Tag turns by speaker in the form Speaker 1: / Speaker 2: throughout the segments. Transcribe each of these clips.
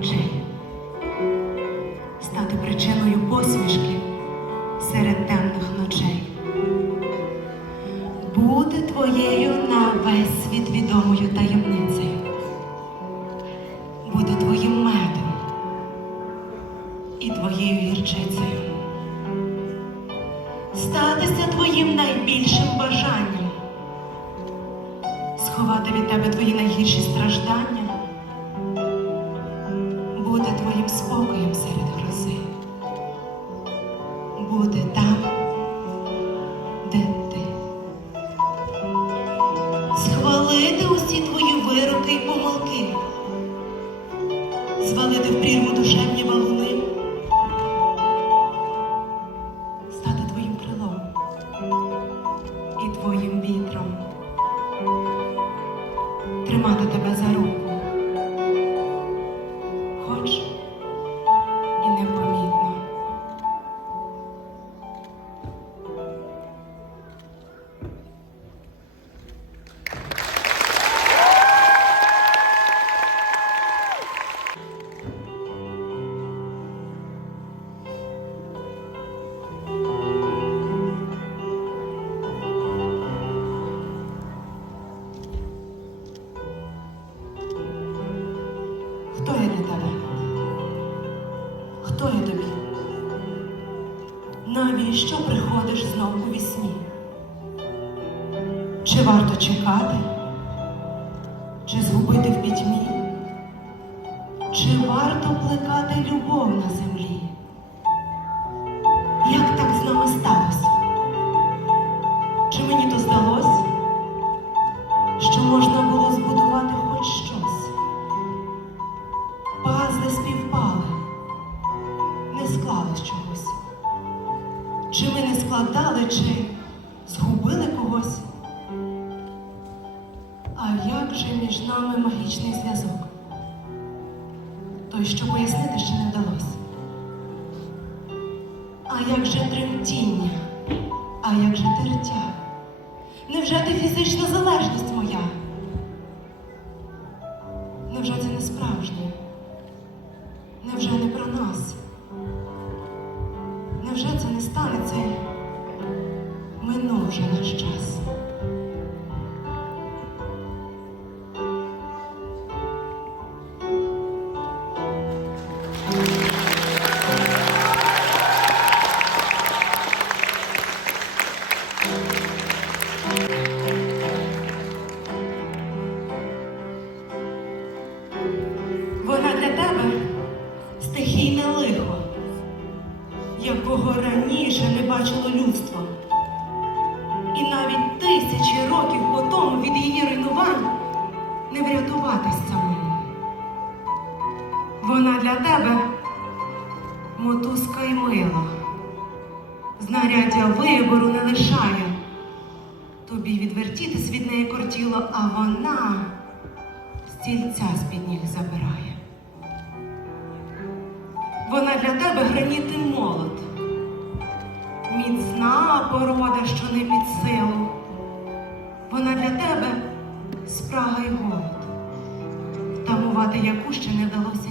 Speaker 1: очей, стати причиною посмішки серед темних ночей, бути твоєю на весь світ відомою таємницею, бути твоїм медом і твоєю гірчицею, статися твоїм найбільшим бажанням, сховати від тебе твої найгірші страждання. Спокоєм серед грози, бути там, де ти. Схвалити усі твої вироки й помилки, звалити в прірву душевні валуни, стати твоїм крилом і твоїм вітром, тримати тебе за руку, Хто я тобі? Навіщо приходиш знов у вісні? Чи варто чекати? Чи згубити в пітьмі? Чи варто плекати любов на землі? Чи згубили когось? А як же між нами магічний зв'язок? Той, що пояснити ще не вдалося. А як же тремтіння? А як же тертя? Невже ти фізична залежність моя? Минув вже наш час. Вона для тебе стихійне лихо, якого раніше не бачило людство. І тисячі років по тому від її руйнувань не врятуватись самому. Вона для тебе мотузка й мила, знаряддя вибору не лишає. Тобі відвертітись від неї кортіло, а вона стільця з-під ніг забирає. Вона для тебе гранітний молот, міцна порода, що не під силу. Тебе спрага й голод, втамувати яку ще не вдалося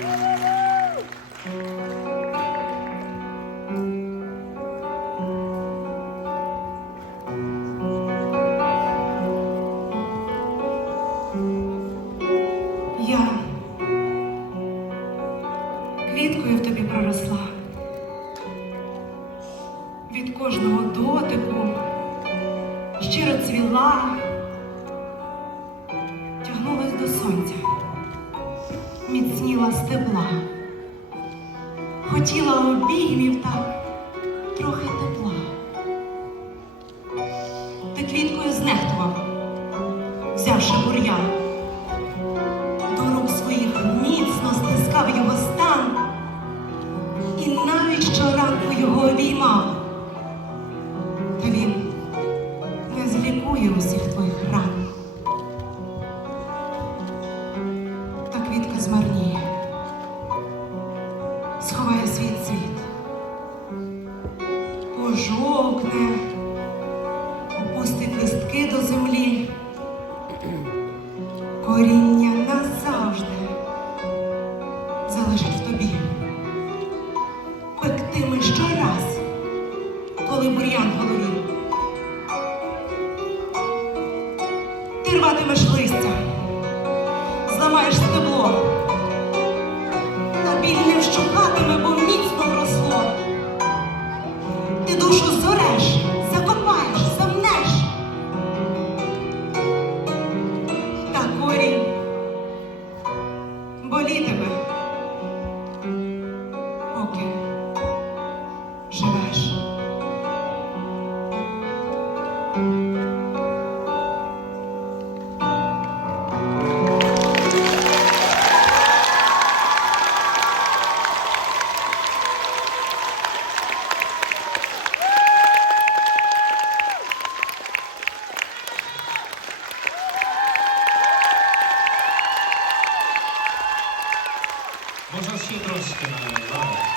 Speaker 1: Я квіткою в тобі проросла. Від кожного дотику щиро цвіла, тягнулась до сонця, міцніла стебла, хотіла обіймів та трохи тепла. Ти квіткою знехтував, взявши бур'ян. Пожовкне, dito. シードラスって